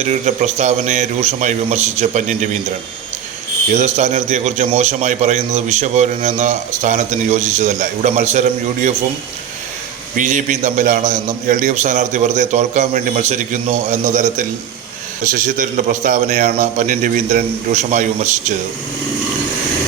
തരൂരിന്റെ പ്രസ്താവനയെ രൂക്ഷമായി വിമർശിച്ച് പന്യൻ രവീന്ദ്രൻ. ഏത് സ്ഥാനാർത്ഥിയെക്കുറിച്ച് മോശമായി പറയുന്നത് വിശ്വപൗരൻ എന്ന സ്ഥാനത്തിന് യോജിച്ചതല്ല. ഇവിടെ മത്സരം യു ഡി എഫും ബി ജെ പിയും തമ്മിലാണ് എന്നും എൽ ഡി എഫ് സ്ഥാനാർത്ഥി വെറുതെ തോൽക്കാൻ വേണ്ടി മത്സരിക്കുന്നു എന്ന തരത്തിൽ ശശി തരൂരിന്റെ പ്രസ്താവനയാണ് പന്യൻ രവീന്ദ്രൻ രൂക്ഷമായി വിമർശിച്ചത്.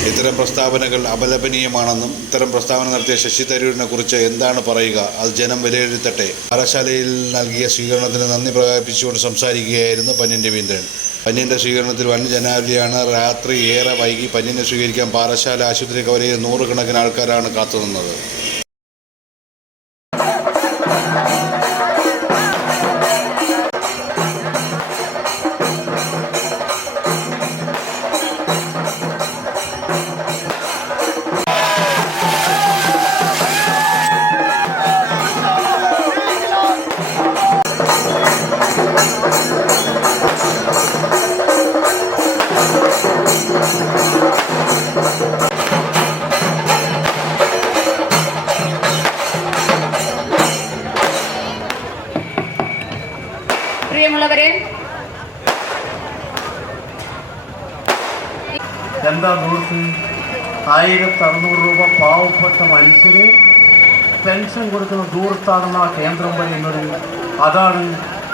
ഇത്തരം പ്രസ്താവനകൾ അപലപനീയമാണെന്നും ഇത്തരം പ്രസ്താവന നടത്തിയ ശശി തരൂരിനെ കുറിച്ച് എന്താണ് പറയുക? അത് ജനം വിലയിരുത്തട്ടെ. പാഠശാലയിൽ നൽകിയ സ്വീകരണത്തിന് നന്ദി പ്രകടിപ്പിച്ചുകൊണ്ട് സംസാരിക്കുകയായിരുന്നു പന്യൻ രവീന്ദ്രൻ. പന്യന്റെ സ്വീകരണത്തിൽ വൻ ജനാവലിയാണ് രാത്രി ഏറെ വൈകി പന്യനെ സ്വീകരിക്കാൻ പാറശാല ആശുപത്രി കവലയിൽ നൂറുകണക്കിന് ആൾക്കാരാണ് കാത്തുനിന്നത്. പ്രിയമുള്ളവരെ എന്താ നോക്ക് ആയിരത്തി അറുന്നൂറ് രൂപ പാവപ്പെട്ട മനുഷ്യന് പെൻഷൻ കൊടുക്കുന്ന ദൂരത്താണെന്ന് ആ കേന്ദ്രം പറയുന്നത്. അതാണ്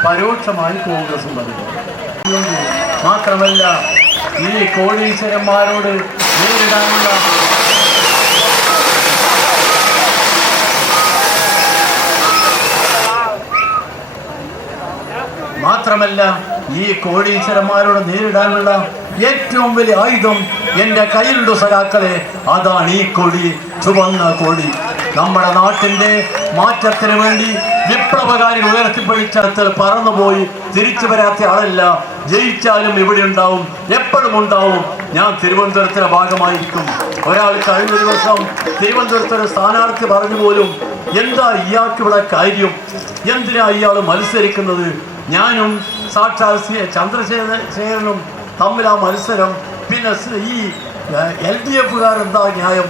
പരോക്ഷമായി കോൺഗ്രസും പറയുന്നത്. മാത്രമല്ല ഈ കോടീശ്വരന്മാരോട് നേരിടാനുള്ള മാത്രമല്ല ഈ കോടീശ്വരന്മാരോട് നേരിടാനുള്ള ഏറ്റവും വലിയ ആയുധം എന്റെ കയ്യിലുണ്ട് സഖാക്കളെ. അതാണ് ഈ കൊടി ചുവന്ന കൊടി. നമ്മുടെ നാട്ടിന്റെ മാറ്റത്തിന് വേണ്ടി വിപ്ലവകാരി ഉയർത്തിപ്പിടിച്ചടത്തിൽ പറന്നുപോയി തിരിച്ചു വരാത്ത ആളല്ല. ജയിച്ചാലും ഇവിടെ ഉണ്ടാവും എപ്പോഴും ഉണ്ടാവും. ഞാൻ തിരുവനന്തപുരത്തിന്റെ ഭാഗമായിരിക്കും. ഒരാൾ കഴിഞ്ഞ ദിവസം തിരുവനന്തപുരത്ത് ഒരു സ്ഥാനാർത്ഥി പറഞ്ഞു പോലും എന്താ ഇയാൾക്ക് ഇവിടെ കാര്യം? എന്തിനാ ഇയാൾ മത്സരിക്കുന്നത്? ഞാനും സാക്ഷാൽ ചന്ദ്രശേഖരനും തമ്മിൽ ആ മത്സരം. പിന്നെ ഈ എൽ ഡി എഫുകാരെന്താ ന്യായം?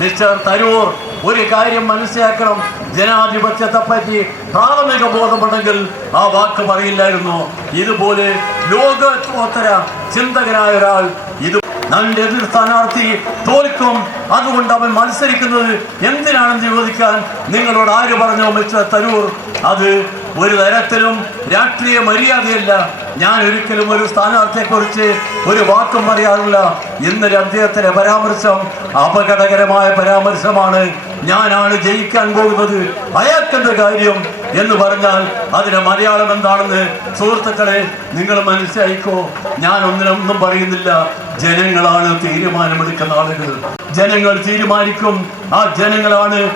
മിസ്റ്റർ തരൂർ ഒരു കാര്യം മനസ്സിലാക്കണം. ജനാധിപത്യത്തെ പറ്റി പ്രാഥമിക ബോധമുണ്ടെങ്കിൽ ആ വാക്ക് പറയില്ലായിരുന്നു. ഇതുപോലെ ലോകോത്തര ചിന്തകനായ ഒരാൾ ഇത് നല്ല എതിർ സ്ഥാനാർത്ഥി തോൽക്കും. അതുകൊണ്ട് അവൻ മത്സരിക്കുന്നത് എന്തിനാണെന്ന് ചോദിക്കാൻ നിങ്ങളോട് ആര് പറഞ്ഞു മിസ്റ്റർ തരൂർ? അത് ഒരു തരത്തിലും രാഷ്ട്രീയ മര്യാദയല്ല. ഞാൻ ഒരിക്കലും ഒരു സ്ഥാനാർത്ഥിയെക്കുറിച്ച് ഒരു വാക്കും പറയാറില്ല. ഇന്നലെ അദ്ദേഹത്തിന്റെ പരാമർശം അപകടകരമായ പരാമർശമാണ്. ഞാനാണ് ജയിക്കാൻ പോകുന്നത്. അയാൾക്കെന്ത് കാര്യം എന്ന് പറഞ്ഞാൽ അതിന് മലയാളം എന്താണെന്ന് സുഹൃത്തുക്കളെ നിങ്ങൾ മനസ്സിലായിക്കോ? ഞാൻ ഒന്നിനൊന്നും പറയുന്നില്ല. ജനങ്ങളാണ് തീരുമാനമെടുക്കുന്ന ആളുകൾ. ജനങ്ങൾ തീരുമാനിക്കും. ആ ജനങ്ങളാണ്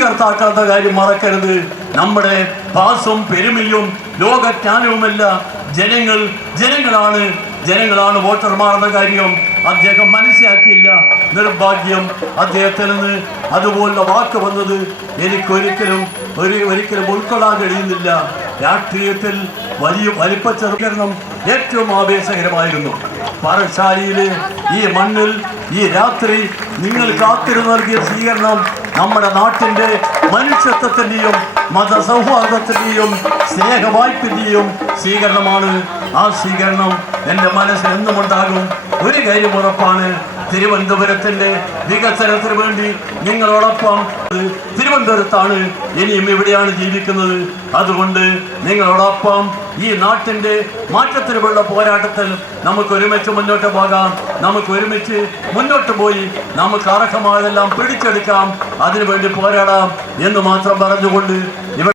വിധികർത്താക്കളുടെ കാര്യം മറക്കരുത്. നമ്മുടെ പാസും പെരുമയും ലോകജ്ഞാനവുമല്ല ജനങ്ങൾ ജനങ്ങളാണ്. ജനങ്ങളാണ് വോട്ടർമാർ കാര്യം. അദ്ദേഹം മനസ്സിലാക്കിയില്ല. നിർഭാഗ്യം. അദ്ദേഹത്തിൽ നിന്ന് അതുപോലുള്ള വാക്ക് വന്നത് എനിക്കൊരിക്കലും ഒരു ഒരിക്കലും ഉൾക്കൊള്ളാൻ കഴിയുന്നില്ല. രാഷ്ട്രീയത്തിൽ വലിയ വലിപ്പ ചെറുകരണം ഏറ്റവും ആവേശകരമായിരുന്നു. പാറശാലയിലെ ഈ മണ്ണിൽ ഈ രാത്രി നിങ്ങൾ കാത്തിരുന്ന് നൽകിയ സ്വീകരണം നമ്മുടെ നാട്ടിന്റെ മനുഷ്യത്വത്തിന്റെയും മതസൗഹാർദ്ദത്തിന്റെയും സ്നേഹവായ്പിന്റെയും സ്വീകരണമാണ് ആ സ്വീകരണം എന്റെ മനസ്സിൽ എന്നുമുണ്ടാകും ഒരു കാര്യം ഉറപ്പാണ് തിരുവനന്തപുരത്തിന്റെ വികസനത്തിന് വേണ്ടി നിങ്ങളോടൊപ്പം തിരുവനന്തപുരത്താണ് ഇനിയും ഇവിടെയാണ് ജീവിക്കുന്നത്. അതുകൊണ്ട് നിങ്ങളോടൊപ്പം ഈ നാട്ടിന്റെ മാറ്റത്തിനുള്ള പോരാട്ടത്തിൽ നമുക്ക് ഒരുമിച്ച് മുന്നോട്ട് പോകാം. നമുക്ക് ഒരുമിച്ച് മുന്നോട്ട് പോയി നമുക്ക് അർഹമായതെല്ലാം പിടിച്ചെടുക്കാം. അതിനുവേണ്ടി പോരാടാം എന്ന് മാത്രം പറഞ്ഞുകൊണ്ട് ഇവിടെ